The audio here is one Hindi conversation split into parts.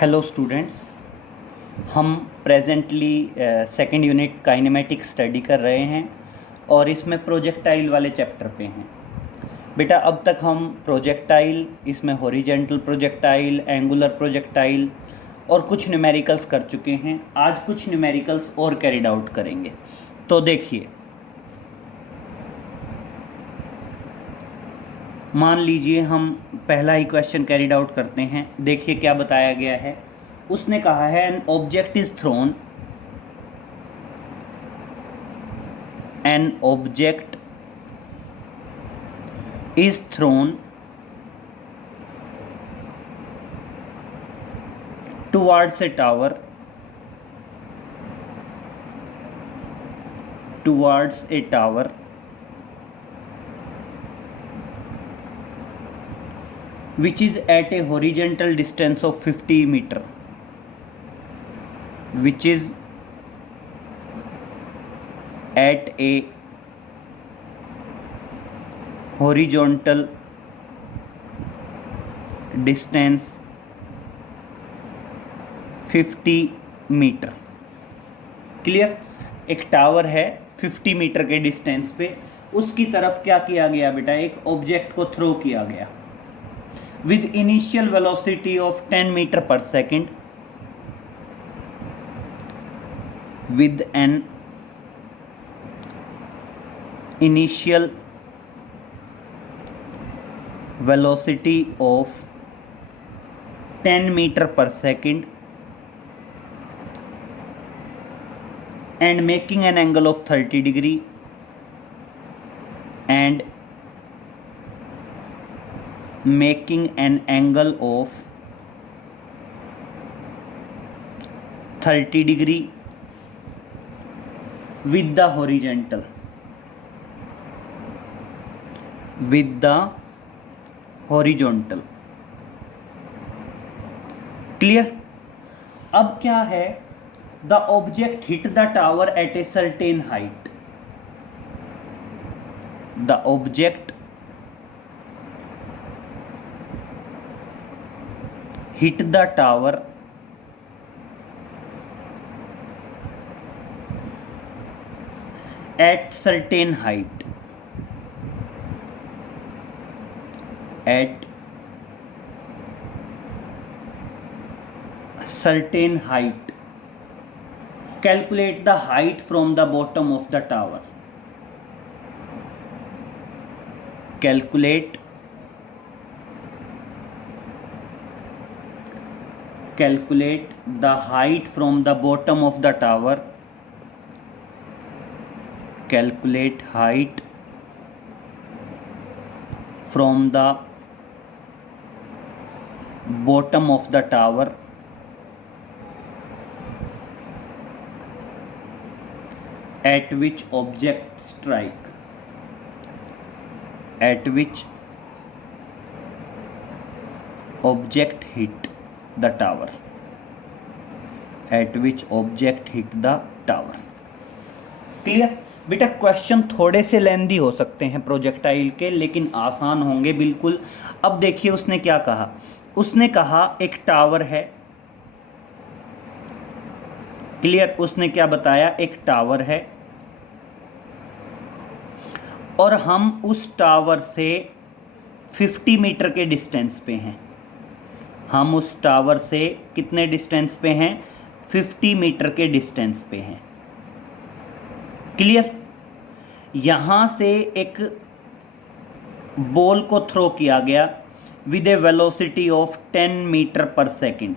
Hello students. हम presently second unit kinematic study कर रहे हैं और इसमें प्रोजेक्टाइल वाले चैप्टर पे हैं। बेटा अब तक हम प्रोजेक्टाइल, इसमें हॉरिजेंटल प्रोजेक्टाइल, एंगुलर प्रोजेक्टाइल और कुछ न्यूमेरिकल्स कर चुके हैं। आज कुछ न्यूमेरिकल्स और कैरिड आउट करेंगे। तो देखिए, मान लीजिए हम पहला ही क्वेश्चन कैरिड आउट करते हैं। देखिए क्या बताया गया है। उसने कहा है an object is throne, an object is thrown towards a tower which is at a horizontal distance of 50 meter, which is at a horizontal distance 50 metre. Clear? एक टावर है 50 मीटर के डिस्टेंस पे, उसकी तरफ क्या किया गया बेटा, एक ऑब्जेक्ट को थ्रो किया गया with initial velocity of 10 metre पर second, with an initial velocity of 10 meter per second and making an angle of 30 degree and making an angle of 30 degree with the horizontal, clear? अब क्या है, the object hit the tower at a certain height, the object hit the tower at certain height, at certain height. Calculate the height from the bottom of the tower. Calculate the height from the bottom of the tower. Calculate height from the bottom of the tower at which object strike, at which object hit the tower, at which object hit the tower. Clear? बेटा क्वेश्चन थोड़े से लेंदी हो सकते हैं प्रोजेक्टाइल के, लेकिन आसान होंगे बिल्कुल। अब देखिए उसने क्या कहा। उसने कहा एक टावर है। क्लियर? उसने क्या बताया, एक टावर है और हम उस टावर से 50 मीटर के डिस्टेंस पे हैं। हम उस टावर से कितने डिस्टेंस पे हैं, 50 मीटर के डिस्टेंस पे हैं। क्लियर? यहां से एक बॉल को थ्रो किया गया with a velocity of 10 metre पर second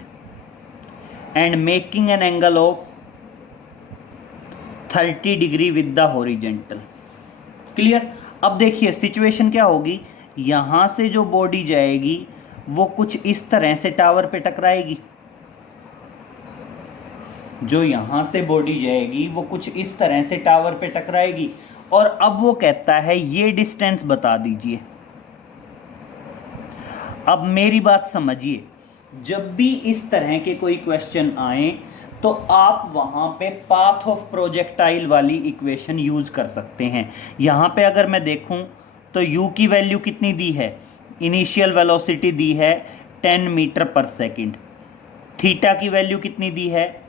and making an angle of 30 degree with the horizontal. Clear? अब देखिए सिचुएशन क्या होगी। यहां से जो बॉडी जाएगी वो कुछ इस तरह से टावर पे टकराएगी। जो यहां से बॉडी जाएगी वो कुछ इस तरह से टावर पे टकराएगी। और अब वो कहता है ये डिस्टेंस बता दीजिए। अब मेरी बात समझिए, जब भी इस तरह के कोई क्वेश्चन आए तो आप वहां पे पाथ ऑफ प्रोजेक्टाइल वाली इक्वेशन यूज कर सकते हैं। यहां पे अगर मैं देखूं तो u की वैल्यू कितनी दी है, इनिशियल वेलोसिटी दी है 10 मीटर पर सेकंड, थीटा की वैल्यू कितनी दी है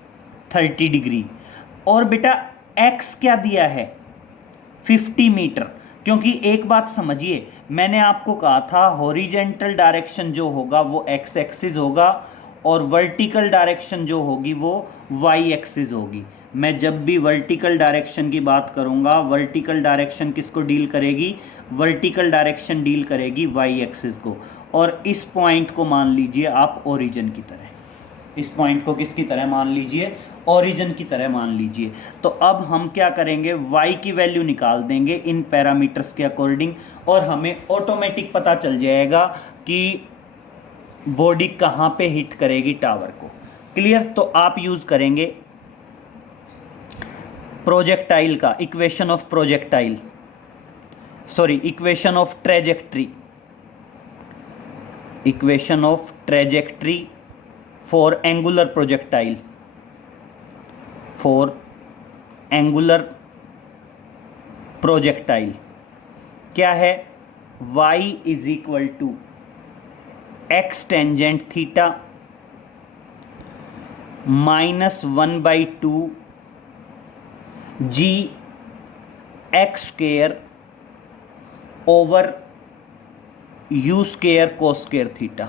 30 डिग्री, और बेटा एक्स क्या दिया है 50 मीटर। क्योंकि एक बात समझिए, मैंने आपको कहा था हॉरिजेंटल डायरेक्शन जो होगा वो एक्स एक्सिस होगा और वर्टिकल डायरेक्शन जो होगी वो वाई एक्सिस होगी। मैं जब भी वर्टिकल डायरेक्शन की बात करूंगा, वर्टिकल डायरेक्शन किसको डील करेगी, वर्टिकल डायरेक्शन डील करेगी वाई एक्सिस को। और इस पॉइंट को मान लीजिए आप ओरिजिन की तरह, इस पॉइंट को किसकी तरह मान लीजिए, ओरिजिन की तरह मान लीजिए। तो अब हम क्या करेंगे, y की वैल्यू निकाल देंगे इन पैरामीटर्स के अकॉर्डिंग, और हमें ऑटोमेटिक पता चल जाएगा कि बॉडी कहाँ पे हिट करेगी टावर को। क्लियर। तो आप यूज करेंगे प्रोजेक्टाइल का equation of projectile, sorry equation of trajectory, equation of trajectory for angular projectile, for angular projectile क्या है, y is equal to X tangent theta -1/2 G X square over U square cos square theta,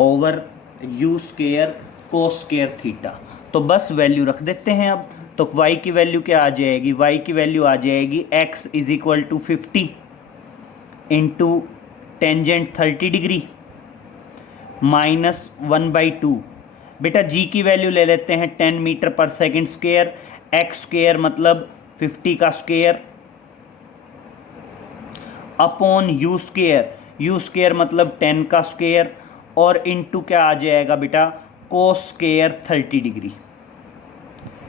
over U square cos square theta. तो बस वैल्यू रख देते हैं अब। तो y की वैल्यू क्या आ जाएगी, y की वैल्यू आ जाएगी x is equal to 50 into tangent 30 degree -1/2। बेटा g की वैल्यू ले लेते हैं 10 मीटर पर सेकेंड स्क्वेयर, x स्क्वेयर मतलब 50 का square upon you square, you square मतलब 10 का स्क्वेयर, और इंटू क्या आ जाएगा बेटा कोस स्क्वेयर 30 डिग्री,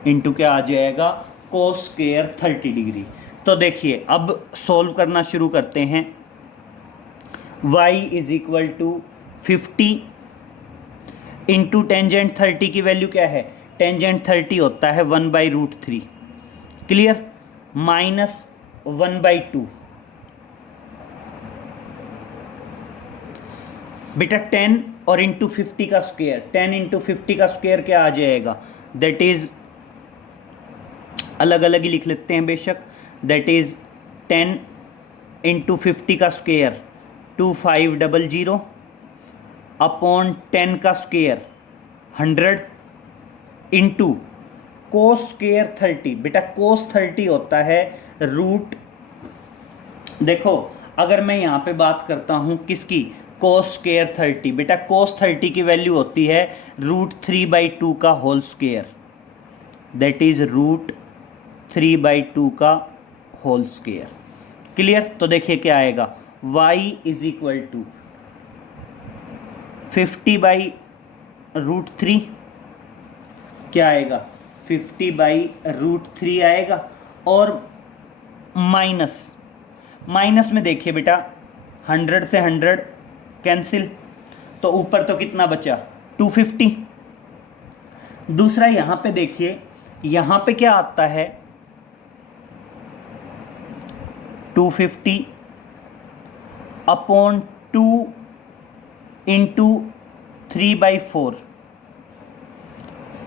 इंटू क्या आ जाएगा कोस स्क्वेयर 30 डिग्री। तो देखिए अब सॉल्व करना शुरू करते हैं। y is equal to 50 into tangent 30 की वैल्यू क्या है, टेंजेंट 30 होता है 1/√3। क्लियर। -1/2 बेटा 10 और इंटू 50 का स्क्वायर, 10 इंटू 50 का स्क्वायर क्या आ जाएगा, दैट इज अलग अलग ही लिख लेते हैं बेशक, दैट इज 10 इंटू 50 का स्क्वायर 2500 अपॉन 10 का स्क्वायर 100 इंटू कोस स्क्वायर 30। बेटा कोस 30 होता है रूट, देखो अगर मैं यहाँ पे बात करता हूँ किसकी, कोस स्क्वायर 30, बेटा कोस 30 की वैल्यू होती है √3/2 का होल स्क्वायर, दैट इज √3/2 का होल स्क्वायर। क्लियर। तो देखिए क्या आएगा, y इज इक्वल टू 50/√3, क्या आएगा 50/√3 आएगा, और माइनस में देखिए बेटा 100 से 100 कैंसिल, तो ऊपर तो कितना बचा 250। दूसरा यहाँ पे देखिए, यहाँ पे क्या आता है 250 अपॉन 2 इंटू 3/4,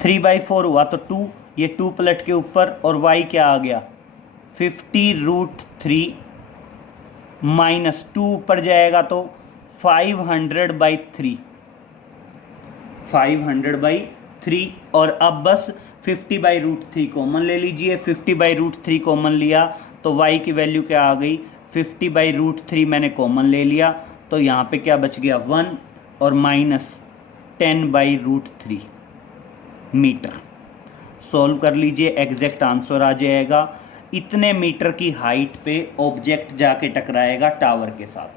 3/4 हुआ तो 2, ये 2 पलट के ऊपर, और y क्या आ गया 50√3 माइनस 2 ऊपर जाएगा तो 500/3, 500/3, और अब बस 50/√3 कॉमन ले लीजिए। 50/√3 कॉमन लिया तो y की वैल्यू क्या आ गई, 50/√3 मैंने कॉमन ले लिया, तो यहाँ पे क्या बच गया 1 और माइनस 10/√3 मीटर। सॉल्व कर लीजिए, एग्जैक्ट आंसर आ जाएगा, इतने मीटर की हाइट पे ऑब्जेक्ट जाके टकराएगा टावर के साथ।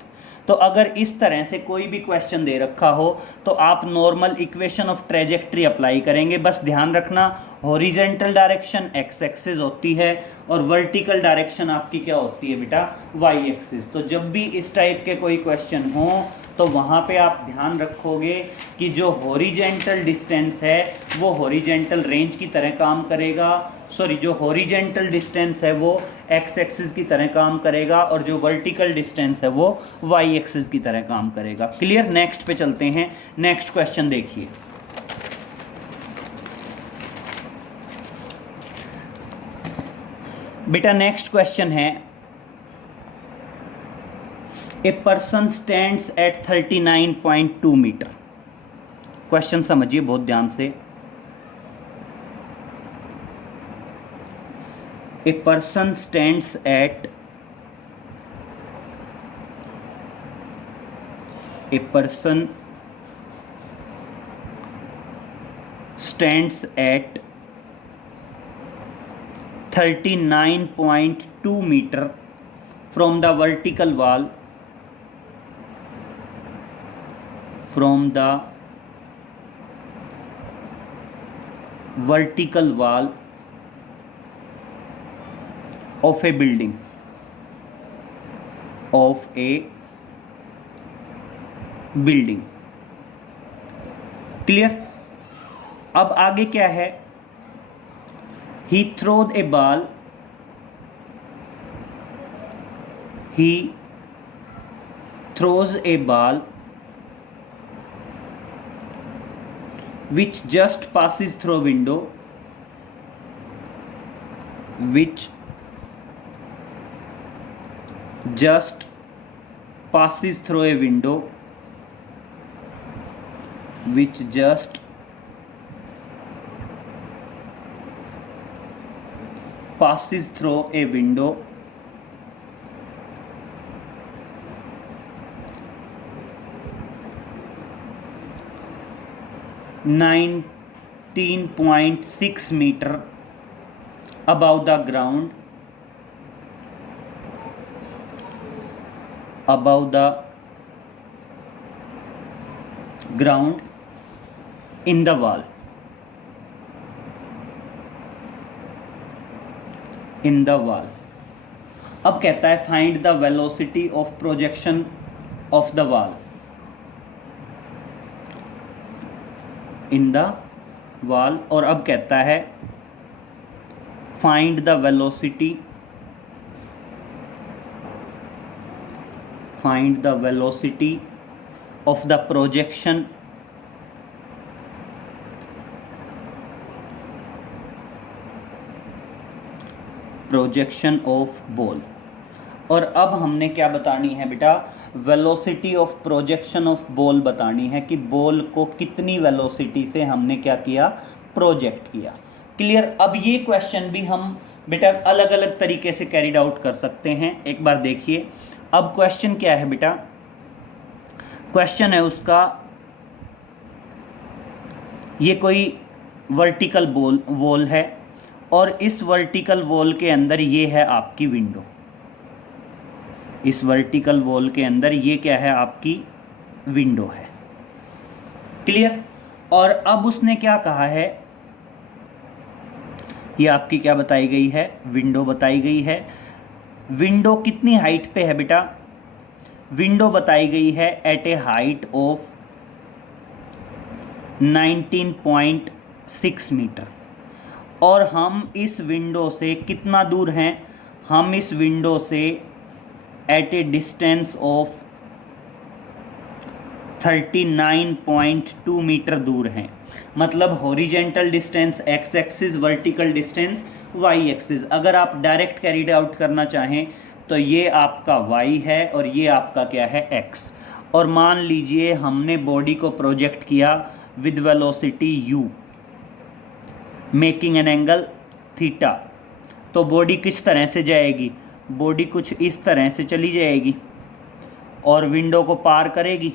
तो अगर इस तरह से कोई भी क्वेश्चन दे रखा हो तो आप normal equation of trajectory apply करेंगे। बस ध्यान रखना हॉरिजेंटल डायरेक्शन एक्स एक्सिस होती है और वर्टिकल डायरेक्शन आपकी क्या होती है बेटा, वाई एक्सिस। तो जब भी इस टाइप के कोई क्वेश्चन हो तो वहाँ पे आप ध्यान रखोगे कि जो हॉरिजेंटल डिस्टेंस है वो हॉरिजेंटल रेंज की तरह काम करेगा, सॉरी जो हॉरिजेंटल डिस्टेंस है वो एक्स एक्सिस की तरह काम करेगा, और जो वर्टिकल डिस्टेंस है वो वाई एक्सिस की तरह काम करेगा। क्लियर। नेक्स्ट पे चलते हैं। नेक्स्ट क्वेश्चन देखिए, बेटा नेक्स्ट क्वेश्चन है, a person stands at 39.2 metre. Question समझिए बहुत ध्यान से। A person stands at A person stands at 39.2 meter from the vertical wall of a building clear. अब आगे क्या है, he throws a ball which just passes through a window which just passes through a window (19.6 meter above the ground in the wall. अब कहता है find the velocity of projection of the wall in the wall, और अब कहता है find the velocity of the projection of ball. और अब हमने क्या बतानी है बेटा, velocity of projection of ball बतानी है कि बॉल को कितनी वेलोसिटी से हमने क्या किया, प्रोजेक्ट किया। क्लियर। अब ये क्वेश्चन भी हम बेटा अलग अलग तरीके से कैरिड आउट कर सकते हैं। एक बार देखिए, अब क्वेश्चन क्या है बेटा, क्वेश्चन है उसका, ये कोई वर्टिकल वॉल है और इस वर्टिकल वॉल के अंदर ये है आपकी विंडो। इस वर्टिकल वॉल के अंदर ये क्या है, आपकी विंडो है। क्लियर। और अब उसने क्या कहा है, ये आपकी क्या बताई गई है, विंडो बताई गई है। विंडो कितनी हाइट पे है बेटा, विंडो बताई गई है at a height of 19.6 metre. और हम इस विंडो से कितना दूर हैं, हम इस विंडो से at a distance of 39.2 metre दूर हैं। मतलब horizontal distance X axis, vertical distance Y axis. अगर आप डायरेक्ट कैरिड आउट करना चाहें तो ये आपका y है और ये आपका क्या है, x। और मान लीजिए हमने बॉडी को प्रोजेक्ट किया with velocity u making an angle theta, तो बॉडी किस तरह से जाएगी, बॉडी कुछ इस तरह से चली जाएगी और विंडो को पार करेगी,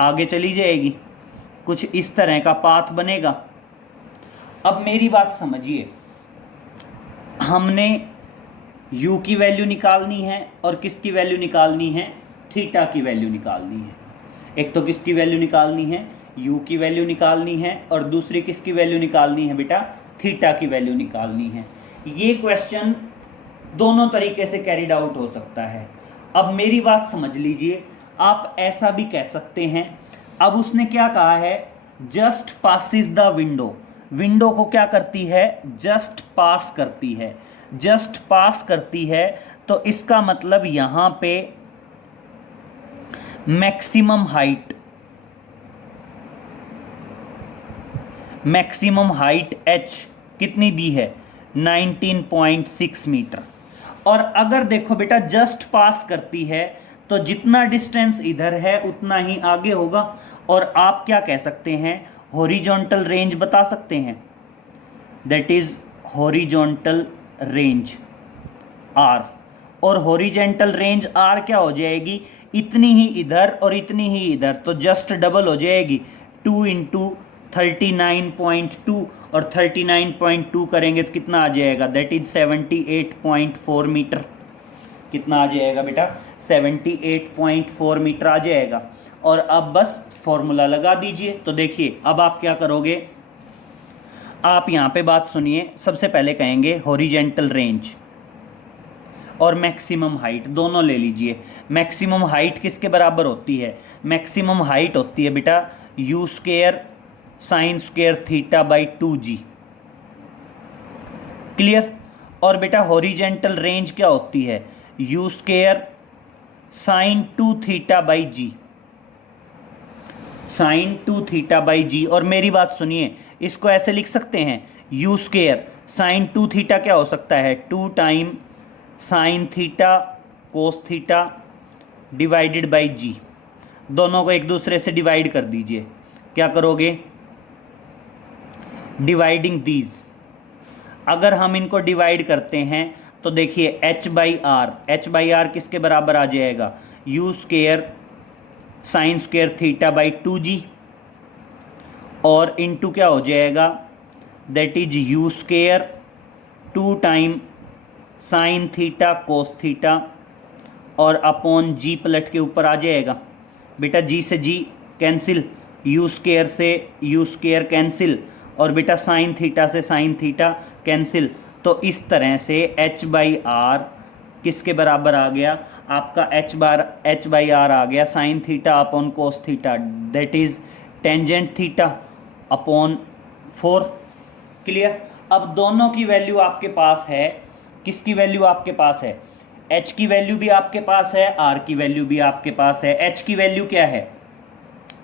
आगे चली जाएगी, कुछ इस तरह का पाथ बनेगा। अब मेरी बात समझिए, हमने u की वैल्यू निकालनी है और किसकी वैल्यू निकालनी है, थीटा की वैल्यू निकालनी है। एक तो किसकी वैल्यू निकालनी है, u की वैल्यू निकालनी है, और दूसरी किसकी वैल्यू निकालनी है बेटा, थीटा की वैल्यू निकालनी है। ये क्वेश्चन दोनों तरीके से कैरिड आउट हो सकता है। अब मेरी बात समझ लीजिए, आप ऐसा भी कह सकते हैं, अब उसने क्या कहा है, just passes the window. Window को क्या करती है, जस्ट पास करती है। जस्ट पास करती है तो इसका मतलब यहां पे मैक्सिमम हाइट h कितनी दी है, 19.6 मीटर। और अगर देखो बेटा जस्ट पास करती है तो जितना डिस्टेंस इधर है उतना ही आगे होगा। और आप क्या कह सकते हैं, हॉरिजॉन्टल रेंज बता सकते हैं, that is horizontal range R. और हॉरिजॉन्टल रेंज आर क्या हो जाएगी, इतनी ही इधर और इतनी ही इधर, तो जस्ट डबल हो जाएगी, 2 इंटू 39.2, और 39.2 करेंगे तो कितना आ जाएगा, दैट इज 78.4 मीटर। कितना आ जाएगा बेटा, 78.4 मीटर आ जाएगा। और अब बस फॉर्मूला लगा दीजिए। तो देखिए अब आप क्या करोगे, आप यहाँ पे बात सुनिए। सबसे पहले कहेंगे हॉरिजॉन्टल रेंज और मैक्सिमम हाइट दोनों ले लीजिए। मैक्सिमम हाइट किसके बराबर होती है, मैक्सिमम हाइट होती है बेटा u square sine square theta by 2g। Clear. और बेटा हॉरिजॉन्टल रेंज क्या होती है, u square sine 2 theta by g, sine 2 theta by g. और मेरी बात सुनिए, इसको ऐसे लिख सकते हैं, यू स्क्वायर साइन 2 थीटा क्या हो सकता है, 2 time sine theta cos theta divided by g. दोनों को एक दूसरे से डिवाइड कर दीजिए। क्या करोगे, डिवाइडिंग दीज। अगर हम इनको डिवाइड करते हैं तो देखिए h बाई आर किसके बराबर आ जाएगा, you square sine square theta by 2g, और इनटू क्या हो जाएगा, that is you square 2 time sine theta cos theta, और अपॉन जी पलट के ऊपर आ जाएगा। बेटा जी से जी कैंसिल, यू स्क्वायर से यू स्क्वायर कैंसिल, और बेटा साइन थीटा से साइन थीटा कैंसिल। तो इस तरह से h बाई आर किसके बराबर आ गया, आपका h बाई आर आ गया sine theta upon cos theta, that is tangent theta upon 4। Clear. अब दोनों की वैल्यू आपके पास है, किसकी वैल्यू आपके पास है, h की वैल्यू भी आपके पास है, r की वैल्यू भी आपके पास है। h की वैल्यू क्या है,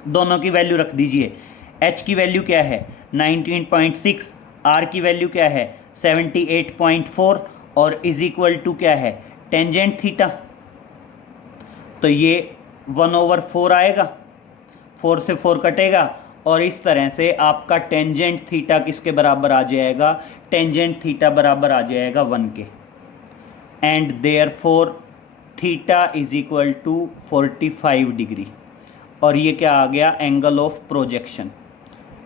दोनों की वैल्यू रख दीजिए। h की वैल्यू क्या है 19.6, r की वैल्यू क्या है 78.4, और इज इक्वल टू क्या है टेंजेंट थीटा। तो ये 1/4 आएगा, 4 से 4 कटेगा, और इस तरह से आपका टेंजेंट थीटा किसके बराबर आ जाएगा, टेंजेंट थीटा बराबर आ जाएगा 1 के। And therefore theta is equal to 45 degree. और ये क्या आ गया, एंगल ऑफ प्रोजेक्शन।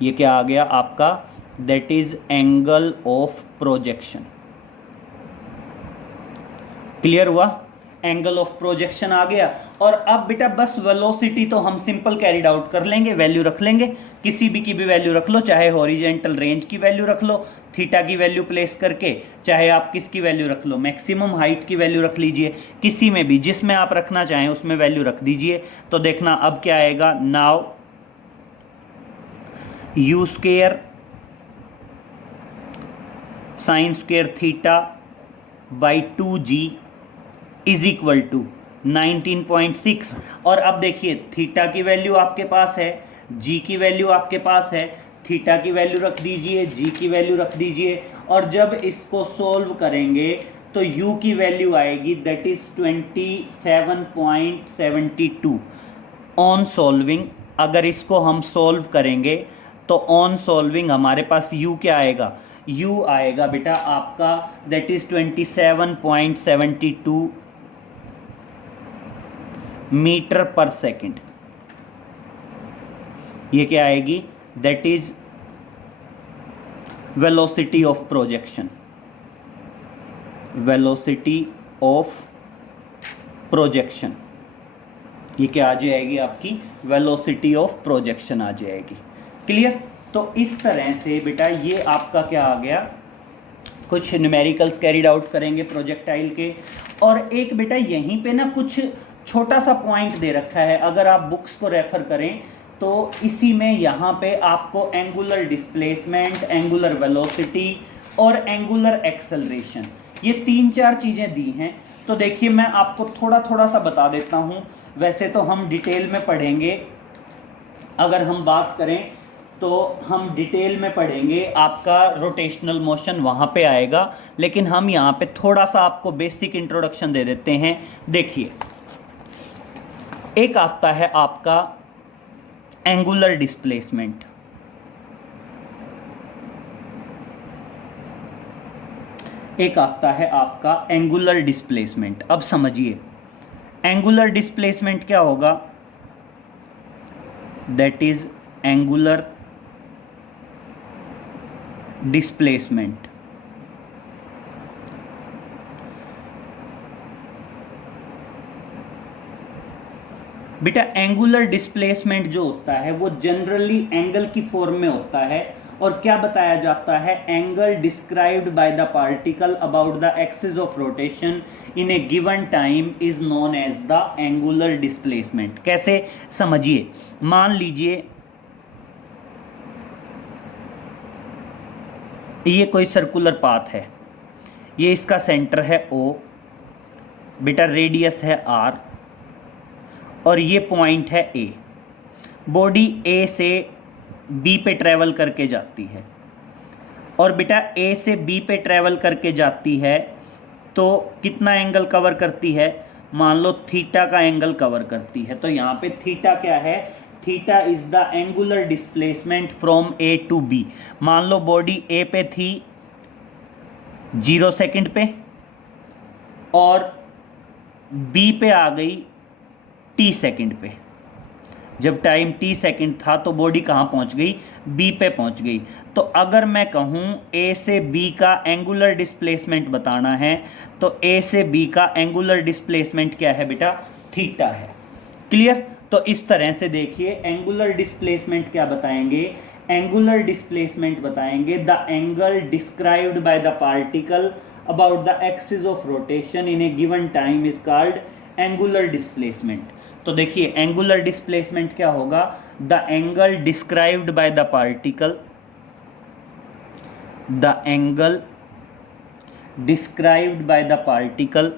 ये क्या आ गया आपका, that is angle of projection. Clear हुआ, एंगल ऑफ प्रोजेक्शन आ गया। और अब बेटा बस वेलोसिटी तो हम सिंपल कैरिड आउट कर लेंगे, वैल्यू रख लेंगे, किसी भी की भी वैल्यू रख लो, चाहे हॉरिजॉन्टल रेंज की वैल्यू रख लो थीटा की वैल्यू प्लेस करके, चाहे आप किसकी वैल्यू रख लो, मैक्सिमम हाइट की वैल्यू रख लीजिए, किसी में भी जिसमें आप रखना चाहें उसमें वैल्यू रख दीजिए। तो देखना अब क्या आएगा, now u square sine square theta by 2g is equal to 19.6। और अब देखिए थीटा की वैल्यू आपके पास है, जी की वैल्यू आपके पास है, थीटा की वैल्यू रख दीजिए, जी की वैल्यू रख दीजिए। और जब इसको सोल्व करेंगे तो u की वैल्यू आएगी दैट इज 27.72 ऑन सॉल्विंग। अगर इसको हम सॉल्व करेंगे तो ऑन सॉल्विंग हमारे पास u क्या आएगा, u आएगा बेटा आपका दैट इज 27.72 मीटर पर सेकंड। ये क्या आएगी, that is velocity of projection, velocity of projection. ये क्या आ जाएगी आपकी, वेलोसिटी ऑफ प्रोजेक्शन आ जाएगी। क्लियर। तो इस तरह से बेटा ये आपका क्या आ गया, कुछ न्यूमेरिकल्स कैरिड आउट करेंगे प्रोजेक्टाइल के। और एक बेटा यहीं पे ना कुछ छोटा सा पॉइंट दे रखा है, अगर आप बुक्स को रेफर करें तो इसी में यहाँ पे आपको एंगुलर डिस्प्लेसमेंट, एंगुलर वेलोसिटी और एंगुलर एक्सेलरेशन, ये 3-4 चीज़ें दी हैं। तो देखिए मैं आपको थोड़ा थोड़ा सा बता देता हूँ, वैसे तो हम डिटेल में पढ़ेंगे। अगर हम बात करें तो हम डिटेल में पढ़ेंगे, आपका रोटेशनल मोशन वहाँ पे आएगा, लेकिन हम यहाँ पे थोड़ा सा आपको बेसिक इंट्रोडक्शन दे देते हैं। देखिए, एक आता है आपका एंगुलर डिस्प्लेसमेंट, एक आता है आपका एंगुलर डिस्प्लेसमेंट। अब समझिए एंगुलर डिस्प्लेसमेंट क्या होगा, दैट इज एंगुलर डिस्प्लेसमेंट। बेटा एंगुलर डिस्प्लेसमेंट जो होता है वो जनरली एंगल की फॉर्म में होता है, और क्या बताया जाता है, angle described by the particle about the axis of rotation in a given time is known as the angular displacement. कैसे, समझिए, मान लीजिए ये कोई सर्कुलर पाथ है, ये इसका सेंटर है O, बेटा रेडियस है R, और ये पॉइंट है A। बॉडी A से B पे ट्रैवल करके जाती है, और बेटा A से B पे ट्रैवल करके जाती है तो कितना एंगल कवर करती है, मान लो थीटा का एंगल कवर करती है। तो यहाँ पे थीटा क्या है, theta is the angular displacement from A to B। मान लो बॉडी A पे थी 0 सेकंड पे, और B पे आ गई T सेकंड पे। जब टाइम T सेकंड था तो बॉडी कहाँ पहुँच गई, B पे पहुँच गई। तो अगर मैं कहूँ A से B का एंगुलर डिस्प्लेसमेंट बताना है, तो A से B का एंगुलर डिस्प्लेसमेंट क्या है बेटा, थीटा है। क्लियर। तो इस तरह से देखिए एंगुलर डिस्प्लेसमेंट क्या बताएंगे, एंगुलर डिस्प्लेसमेंट बताएंगे the angle described by the particle about the axis of rotation in a given time is called angular displacement. तो देखिए एंगुलर डिस्प्लेसमेंट क्या होगा, the angle described by the particle, the angle described by the particle,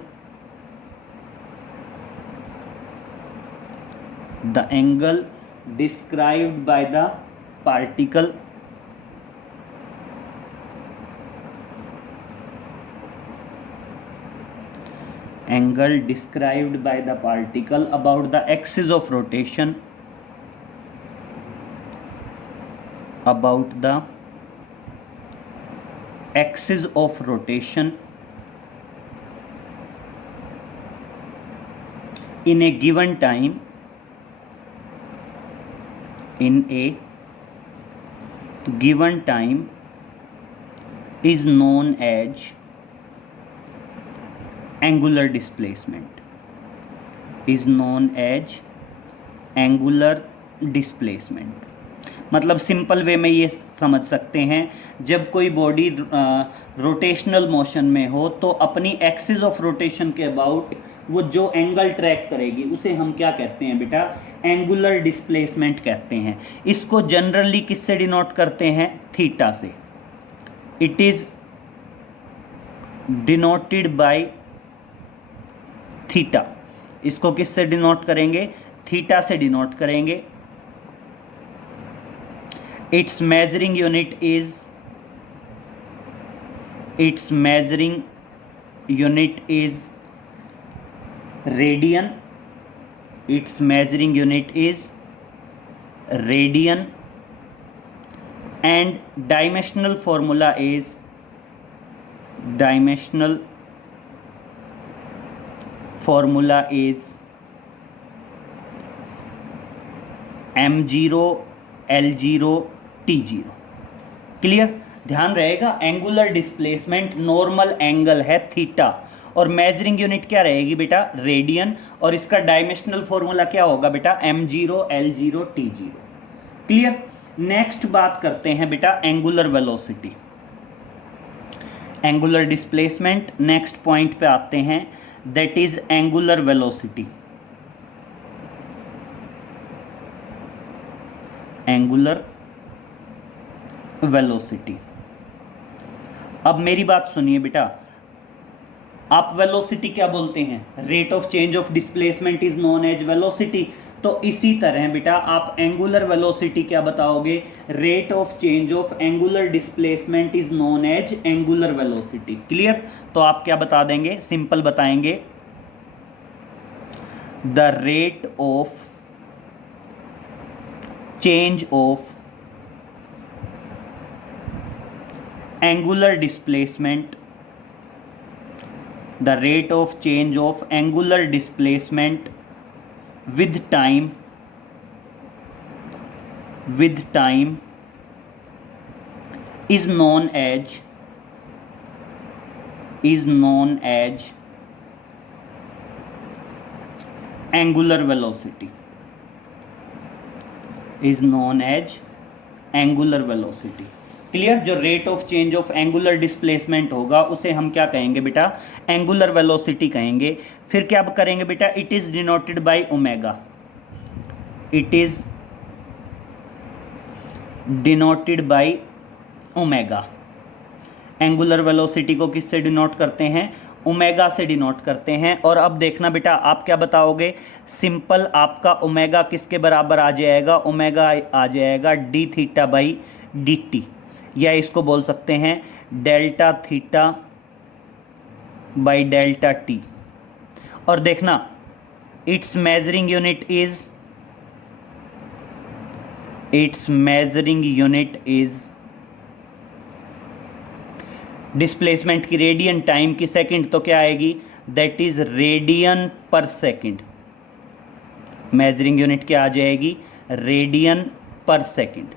the angle described by the particle angle described by the particle about the axis of rotation, about the axis of rotation in a given time, in a given time is known as angular displacement, is known as angular displacement। मतलब सिंपल वे में ये समझ सकते हैं, जब कोई बॉडी रोटेशनल मोशन में हो तो अपनी एक्सिस ऑफ रोटेशन के अबाउट वो जो एंगल ट्रैक करेगी उसे हम क्या कहते हैं बेटा, एंगुलर डिस्प्लेसमेंट कहते हैं। इसको जनरली किससे डिनोट करते हैं, थीटा से। It is denoted by theta. इसको किससे डिनोट करेंगे, थीटा से डिनोट करेंगे। It's measuring unit is, it's measuring unit is radian, its measuring unit is radian, and dimensional formula is, dimensional formula is m0 l0 t0। Clear. ध्यान रहेगा एंगुलर डिस्प्लेसमेंट नॉर्मल एंगल है थीटा, और मेजरिंग यूनिट क्या रहेगी बेटा, रेडियन, और इसका डायमेंशनल फॉर्मूला क्या होगा बेटा, m0 l0 t0। Clear. Next बात करते हैं बेटा angular velocity. Angular displacement next point पे आते हैं, that is angular velocity. Angular velocity. अब मेरी बात सुनिए बेटा, आप वेलोसिटी क्या बोलते हैं, rate of change of displacement is known as velocity. तो इसी तरह बेटा आप एंगुलर वेलोसिटी क्या बताओगे, rate of change of angular displacement is known as angular velocity. Clear? तो आप क्या बता देंगे, सिंपल बताएंगे, the rate of change of angular displacement, the rate of change of angular displacement with time is known as angular velocity, is known as angular velocity। Clear? जो rate of change of angular displacement होगा उसे हम क्या कहेंगे बेटा, एंगुलर वेलोसिटी कहेंगे। फिर क्या करेंगे बेटा, it is denoted by omega, it is denoted by omega. Angular velocity को किससे डिनोट करते हैं, ओमेगा से डिनोट करते हैं। और अब देखना बेटा आप क्या बताओगे, सिंपल आपका ओमेगा किसके बराबर आ जाएगा, ओमेगा आ जाएगा D theta by D T, या इसको बोल सकते हैं delta theta by delta T. और देखना it's measuring unit is displacement की रेडियन, टाइम की सेकंड, तो क्या आएगी, दैट इज रेडियन पर सेकंड। मेजरिंग यूनिट क्या आ जाएगी, रेडियन पर सेकंड।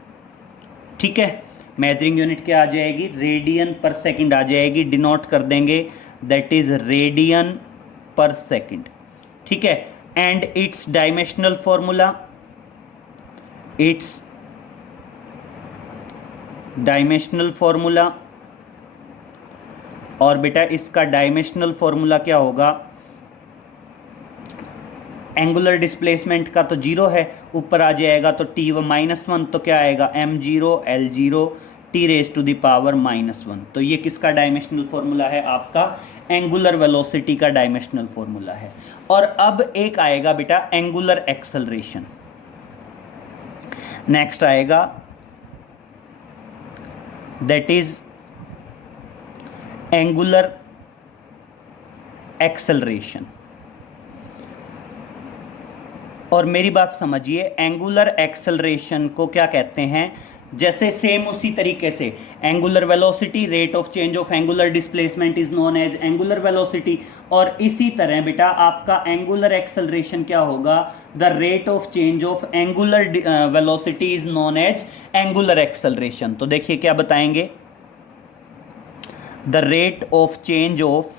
ठीक है, मेजरिंग यूनिट क्या आ जाएगी, रेडियन पर सेकंड आ जाएगी, डिनोट कर देंगे दैट इज रेडियन पर सेकंड। ठीक है, एंड इट्स डायमेंशनल फॉर्मूला, और बेटा इसका डायमेंशनल फॉर्मूला क्या होगा, एंगुलर डिस्प्लेसमेंट का तो जीरो है, ऊपर आ जाएगा तो टी -1, तो क्या आएगा m0 L0 t raise to the power -1। तो ये किसका डायमेंशनल फॉर्मूला है, आपका एंगुलर वेलोसिटी का डायमेंशनल फॉर्मूला है। और अब एक आएगा बेटा एंगुलर एक्सेलरेशन, नेक्स्ट आएगा दैट इज एंगुलर एक्सेलरेशन। और मेरी बात समझिए, एंगुलर एक्सेलरेशन को क्या कहते हैं, जैसे सेम उसी तरीके से angular velocity, rate of change of angular displacement is known as angular velocity, और इसी तरह बेटा आपका एंगुलर एक्सेलरेशन क्या होगा, the rate of change of angular velocity is known as angular acceleration. तो देखिए क्या बताएंगे, the rate of change of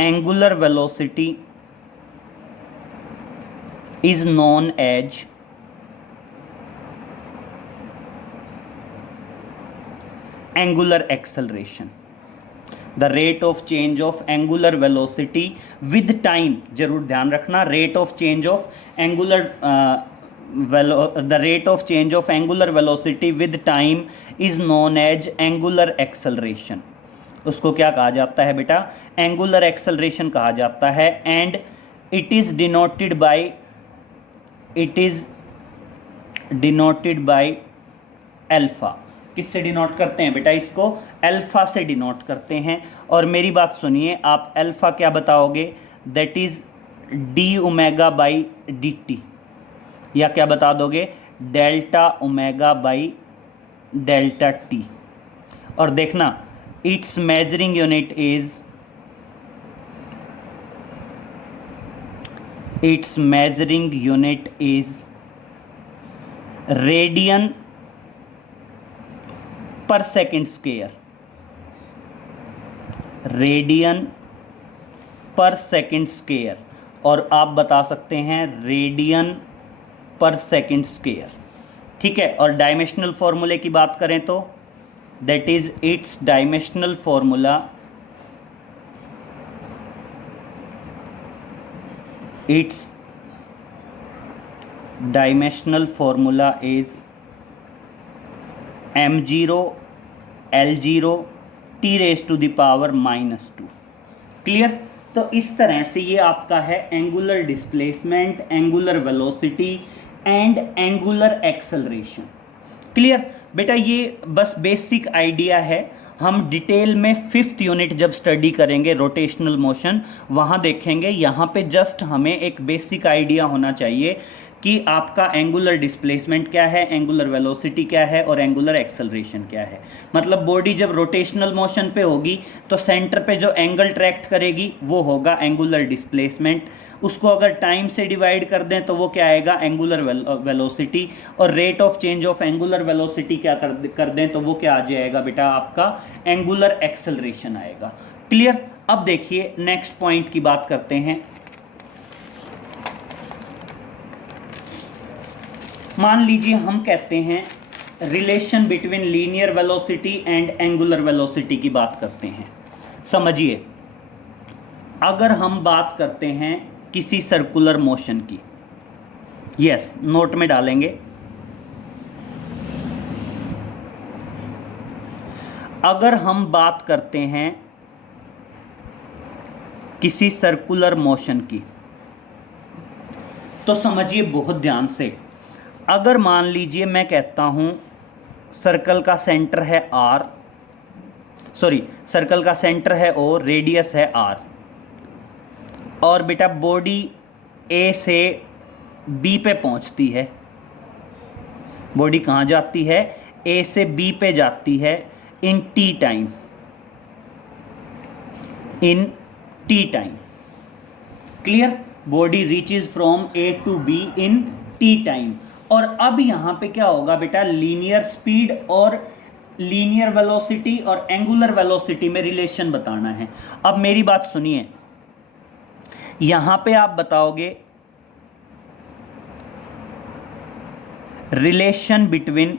angular velocity is known as angular acceleration। the rate of change of angular velocity with time, जरूर ध्यान रखना, rate of change of angular the rate of change of angular velocity with time is known as angular acceleration। उसको क्या कहा जाता है बेटा, एंगुलर एक्सेलरेशन कहा जाता है। And it is denoted by alpha. किससे डिनोट करते हैं बेटा इसको, अल्फा से डिनोट करते हैं। और मेरी बात सुनिए, आप अल्फा क्या बताओगे, that is D omega by D T, या क्या बता दोगे, delta omega by delta T. और देखना its measuring unit is radian per second square, radian पर सेकंड स्क्वायर, और आप बता सकते हैं रेडियन पर सेकंड स्क्वायर। ठीक है, और डायमेंशनल फॉर्मूले की बात करें तो that is its dimensional formula is m0 l0 t raise to the power -2। Clear. तो इस तरह से ये आपका है angular displacement, angular velocity and angular acceleration. Clear बेटा, ये बस बेसिक आइडिया है। हम डिटेल में 5th यूनिट जब स्टडी करेंगे रोटेशनल मोशन, वहाँ देखेंगे। यहाँ पे जस्ट हमें एक बेसिक आइडिया होना चाहिए कि आपका एंगुलर डिस्प्लेसमेंट क्या है, एंगुलर वेलोसिटी क्या है और एंगुलर एक्सेलरेशन क्या है। मतलब बॉडी जब रोटेशनल मोशन पे होगी तो सेंटर पे जो एंगल ट्रैक्ट करेगी वो होगा एंगुलर डिस्प्लेसमेंट। उसको अगर टाइम से डिवाइड कर दें तो वो क्या आएगा, एंगुलर वेलोसिटी। और rate of change of angular velocity क्या कर दें तो वो क्या आ जाएगा बेटा, आपका एंगुलर एक्सेलरेशन आएगा। क्लियर। अब देखिए नेक्स्ट पॉइंट की बात करते हैं। मान लीजिए हम कहते हैं relation between linear velocity and angular velocity की बात करते हैं। समझिए, अगर हम बात करते हैं किसी सर्कुलर मोशन की, यस नोट में डालेंगे, अगर हम बात करते हैं किसी सर्कुलर मोशन की तो समझिए बहुत ध्यान से। अगर मान लीजिए मैं कहता हूं सर्कल का सेंटर है R, सर्कल का सेंटर है O, रेडियस है R, और बेटा बॉडी A से B पे पहुंचती है। बॉडी कहाँ जाती है, A से B पे जाती है in T time, clear. Body reaches from A to B in T time. और अब यहाँ पे क्या होगा बेटा, लीनियर स्पीड और लीनियर वेलोसिटी और एंगुलर वेलोसिटी में रिलेशन बताना है। अब मेरी बात सुनिए, यहाँ पे आप बताओगे relation between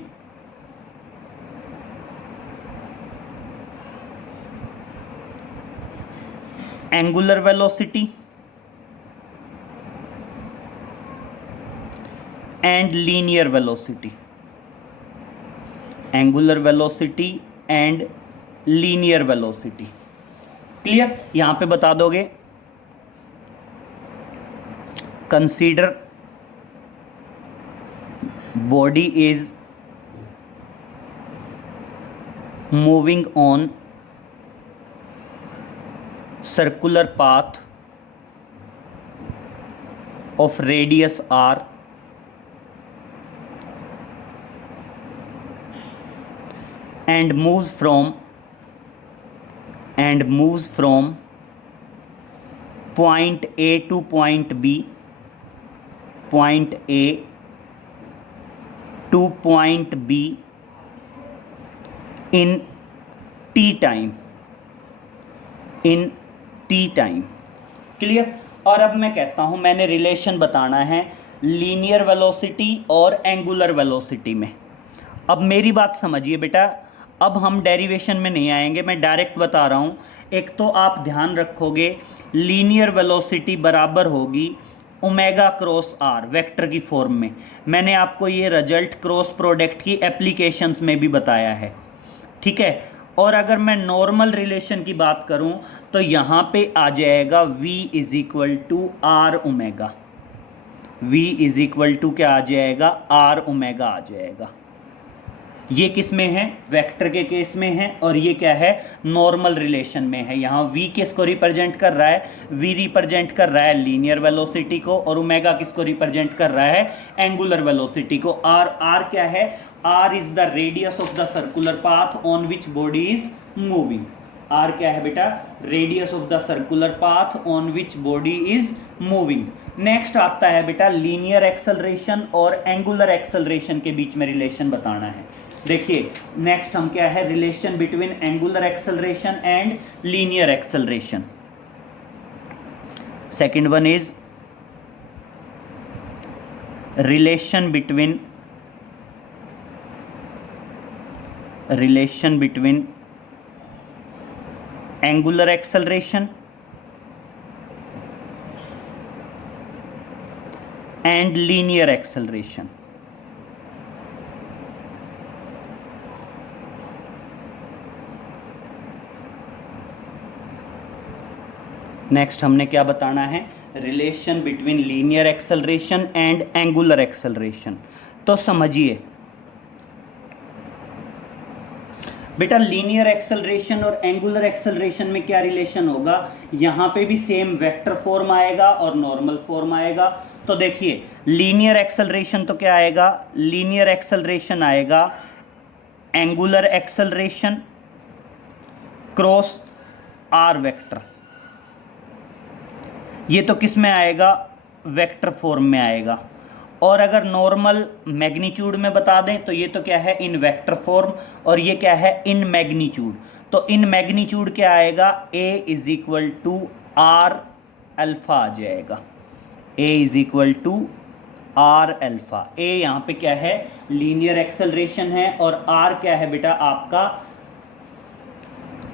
angular velocity and linear velocity, angular velocity and linear velocity. Clear. यहां पे बता दोगे consider body is moving on circular path of radius r and moves from point A to point B, point A to point B in T time, clear. और अब मैं कहता हूं मैंने रिलेशन बताना है लीनियर वेलोसिटी और एंगुलर वेलोसिटी में। अब मेरी बात समझिए बेटा, अब हम डेरिवेशन में नहीं आएंगे, मैं डायरेक्ट बता रहा हूँ। एक तो आप ध्यान रखोगे लीनियर वेलोसिटी बराबर होगी ओमेगा क्रॉस आर, वेक्टर की फॉर्म में। मैंने आपको ये रिजल्ट क्रॉस प्रोडक्ट की एप्लीकेशंस में भी बताया है, ठीक है। और अगर मैं नॉर्मल रिलेशन की बात करूँ तो यहाँ पे आ जाएगा V is equal to R omega, V is equal to क्या आ जाएगा, आर ओमेगा आ जाएगा। ये किस में है, वेक्टर के केस में है, और ये क्या है, नॉर्मल रिलेशन में है। यहाँ v किसको रिप्रेजेंट कर रहा है, v रिप्रेजेंट कर रहा है लीनियर वेलोसिटी को, और ओमेगा किसको रिप्रेजेंट कर रहा है, एंगुलर वेलोसिटी को। r क्या है, r is the radius of the circular path on which body is moving. r क्या है बेटा, radius of the circular path on which body is moving. Next आता है बेटा लीनियर एक्सेलरेशन और एंगुलर एक्सेलरेशन के बीच में रिलेशन बताना है। देखिए नेक्स्ट हम क्या है, relation between angular acceleration and linear acceleration. Second one is relation between angular acceleration and linear acceleration. Next हमने क्या बताना है, relation between linear acceleration and angular acceleration. तो समझिए बेटा, लीनियर एक्सेलरेशन और एंगुलर एक्सेलरेशन में क्या रिलेशन होगा, यहां पे भी सेम वेक्टर फॉर्म आएगा और नॉर्मल फॉर्म आएगा। तो देखिए लीनियर एक्सेलरेशन तो क्या आएगा, लीनियर एक्सेलरेशन आएगा angular acceleration cross R vector. ये तो किस में आएगा, वेक्टर फॉर्म में आएगा। और अगर नॉर्मल मैग्नीट्यूड में बता दें तो ये तो क्या है, इन वेक्टर फॉर्म, और ये क्या है, इन मैग्नीट्यूड। तो इन मैग्नीट्यूड क्या आएगा, a is equal to r alpha आ जाएगा, a is equal to r alpha. A यहाँ पे क्या है, लीनियर एक्सेलरेशन है, और आर क्या है बेटा, आपका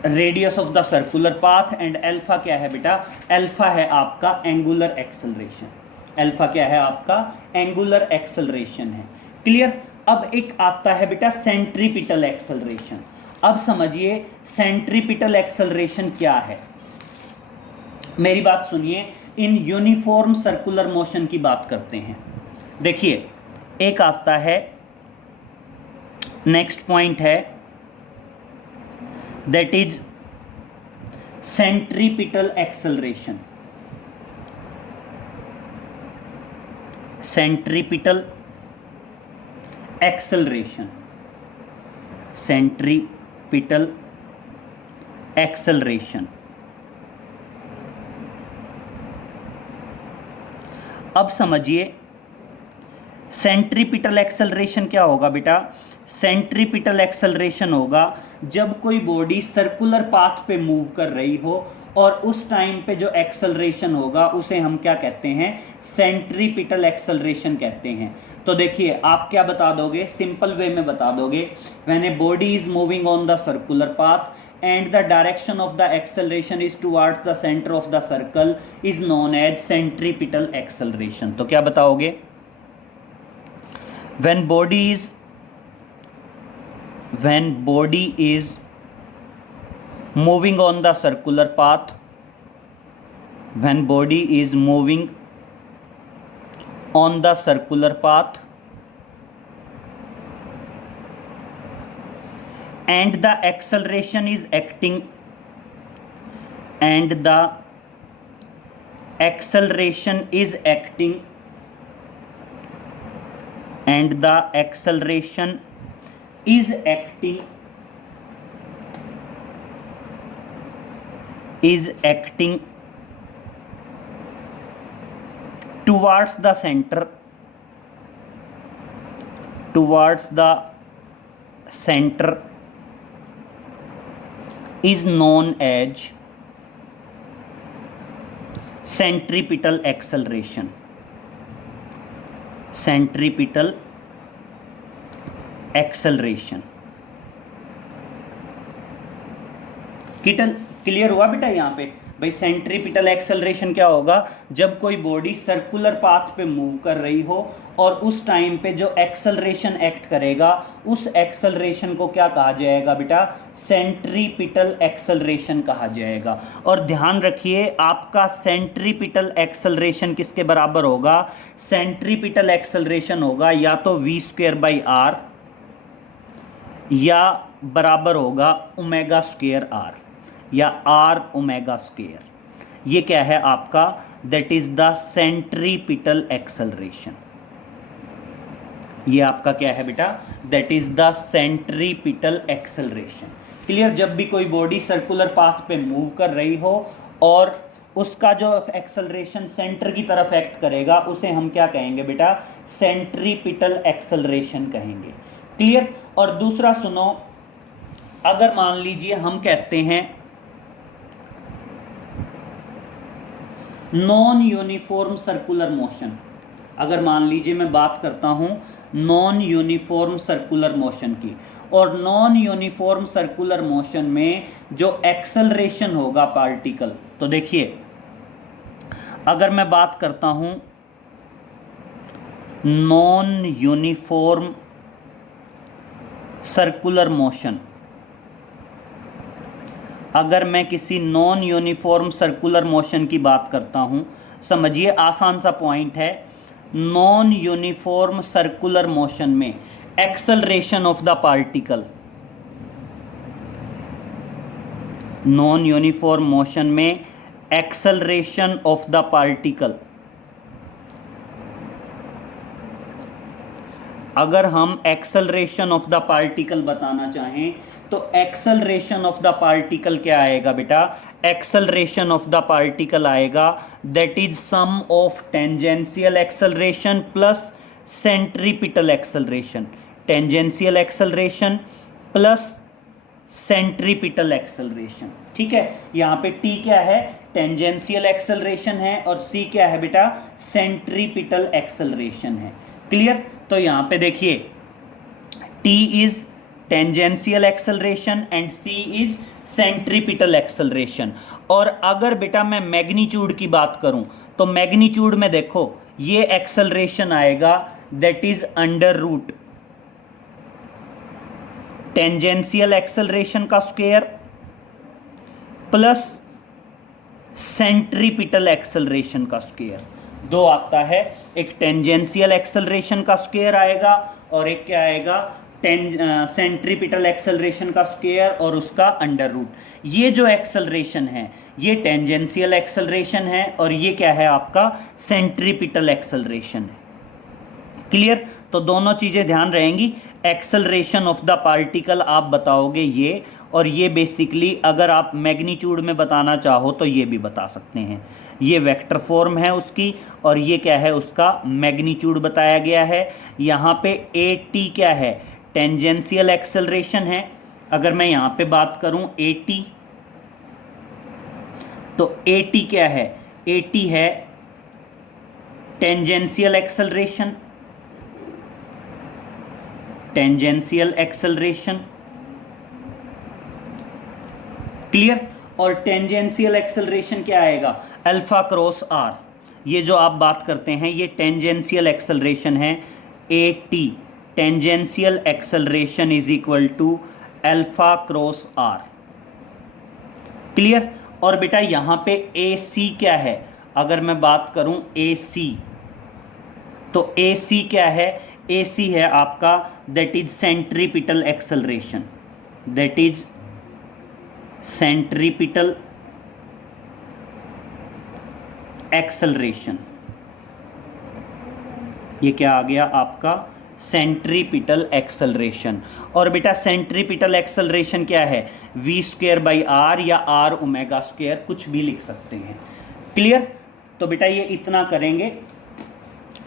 radius of the circular path, and alpha क्या है बेटा, अल्फा है आपका एंगुलर एक्सेलरेशन। अल्फा क्या है आपका, एंगुलर एक्सेलरेशन है। क्लियर। अब एक आता है बेटा सेंट्रीपिटल एक्सेलरेशन। अब समझिए सेंट्रीपिटल एक्सेलरेशन क्या है, मेरी बात सुनिए। इन यूनिफॉर्म सर्कुलर मोशन की बात करते हैं। देखिए एक आता है, नेक्स्ट पॉइंट है, that is centripetal acceleration. Centripetal acceleration, centripetal acceleration. अब समझिए सेंट्रीपिटल एक्सेलरेशन क्या होगा बेटा, सेंट्रीपिटल एक्सेलरेशन होगा जब कोई बॉडी सर्कुलर पाथ पे मूव कर रही हो, और उस टाइम पे जो एक्सेलरेशन होगा उसे हम क्या कहते हैं, सेंट्रीपिटल एक्सेलरेशन कहते हैं। तो देखिए आप क्या बता दोगे, सिंपल वे में बता दोगे, when a body is moving on the circular path and the direction of the acceleration is towards the centre of the circle is known as centripetal acceleration. तो क्या बताओगे, when body is moving on the circular path, when body is moving on the circular path and the acceleration is acting, and the acceleration is acting, and the acceleration is acting towards the center, is known as centripetal acceleration, centripetal acceleration. Clear हुआ बेटा यहाँ पे भाई, सेंट्रीपिटल एक्सेलरेशन क्या होगा, जब कोई बॉडी सर्कुलर पाथ पे मूव कर रही हो और उस टाइम पे जो एक्सेलरेशन एक्ट करेगा उस एक्सेलरेशन को क्या कहा जाएगा बेटा, सेंट्रीपिटल एक्सेलरेशन कहा जाएगा। और ध्यान रखिए आपका सेंट्रीपिटल एक्सेलरेशन किसके बराबर होगा, सेंट्रीपिटल एक्सेलरेशन होगा या तो v²/r या बराबर होगा ω²r या r⍵²। ये क्या है आपका, that is the centripetal acceleration. ये आपका क्या है बेटा, that is the centripetal acceleration. Clear. जब भी कोई बॉडी सर्कुलर पाथ पे मूव कर रही हो और उसका जो एक्सेलरेशन सेंटर की तरफ एक्ट करेगा उसे हम क्या कहेंगे बेटा, सेंट्रीपिटल एक्सेलरेशन कहेंगे। क्लियर। और दूसरा सुनो, अगर मान लीजिए हम कहते हैं नॉन यूनिफॉर्म सर्कुलर मोशन, अगर मान लीजिए मैं बात करता हूं नॉन यूनिफॉर्म सर्कुलर मोशन की, और नॉन यूनिफॉर्म सर्कुलर मोशन में जो एक्सेलरेशन होगा पार्टिकल, तो देखिए अगर मैं बात करता हूं नॉन यूनिफॉर्म सर्कुलर मोशन, अगर मैं किसी नॉन यूनिफॉर्म सर्कुलर मोशन की बात करता हूँ, समझिए आसान सा पॉइंट है, नॉन यूनिफॉर्म सर्कुलर मोशन में acceleration of the particle, non uniform motion में एक्सेलरेशन ऑफ द पार्टिकल, अगर हम एक्सेलरेशन ऑफ द पार्टिकल बताना चाहें तो एक्सेलरेशन ऑफ द पार्टिकल क्या आएगा बेटा, एक्सेलरेशन ऑफ द पार्टिकल आएगा that is sum of tangential acceleration plus centripetal acceleration, tangential acceleration plus centripetal acceleration. ठीक है, यहाँ पे टी क्या है, टेंजेंशियल एक्सेलरेशन है, और सी क्या है बेटा, सेंट्रीपिटल एक्सेलरेशन है। क्लियर? तो यहाँ पे देखिए T is tangential acceleration and C is centripetal acceleration. और अगर बेटा मैं मैग्नीट्यूड की बात करूं तो मैग्नीट्यूड में देखो ये एक्सेलरेशन आएगा that is under root tangential acceleration का स्क्वायर प्लस सेंट्रीपिटल एक्सेलरेशन का स्क्वायर। दो आता है, एक टेंजेंशियल एक्सेलरेशन का स्क्वायर आएगा और एक क्या आएगा, सेंट्रीपिटल एक्सेलरेशन का स्क्वायर और उसका अंडर रूट। ये जो एक्सेलरेशन है ये टेंजेंशियल एक्सेलरेशन है और ये क्या है आपका, सेंट्रीपिटल एक्सेलरेशन है। क्लियर? तो दोनों चीज़ें ध्यान रहेंगी। एक्सेलरेशन ऑफ द पार्टिकल आप बताओगे ये, और ये बेसिकली अगर आप मैग्नीट्यूड में बताना चाहो तो ये भी बता सकते हैं। ये वेक्टर फॉर्म है उसकी और ये क्या है, उसका मैग्नीट्यूड बताया गया है। यहाँ पे ए टी क्या है, टेंजेंशियल एक्सेलरेशन है। अगर मैं यहाँ पे बात करूँ ए टी, तो ए टी क्या है, ए टी है tangential acceleration, tangential acceleration. Clear? और टेंजेंशियल एक्सेलरेशन क्या आएगा, अल्फा क्रॉस आर। ये जो आप बात करते हैं ये टेंजेंशियल एक्सेलरेशन है, A T tangential acceleration is equal to alpha cross R. Clear? और बेटा यहाँ पे ए सी क्या है, अगर मैं बात करूँ ए सी, तो ए सी क्या है, ए सी है आपका that is centripetal acceleration, that is centripetal acceleration. ये क्या आ गया आपका, सेंट्रीपिटल एक्सेलरेशन। और बेटा सेंट्रीपिटल एक्सेलरेशन क्या है, वी स्क्वायर बाई आर या आर ओमेगा स्क्वायर, कुछ भी लिख सकते हैं। क्लियर? तो बेटा ये इतना करेंगे,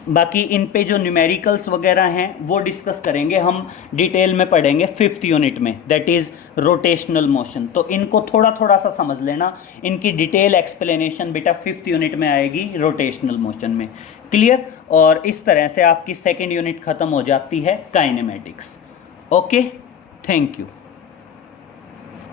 बाकी इन पे जो न्यूमेरिकल्स वगैरह हैं वो डिस्कस करेंगे हम, डिटेल में पढ़ेंगे 5th यूनिट में, दैट इज़ रोटेशनल मोशन। तो इनको थोड़ा थोड़ा सा समझ लेना, इनकी डिटेल एक्सप्लेनेशन बेटा 5th यूनिट में आएगी रोटेशनल मोशन में। क्लियर? और इस तरह से आपकी 2nd यूनिट ख़त्म हो जाती है काइनेमेटिक्स। Okay, thank you.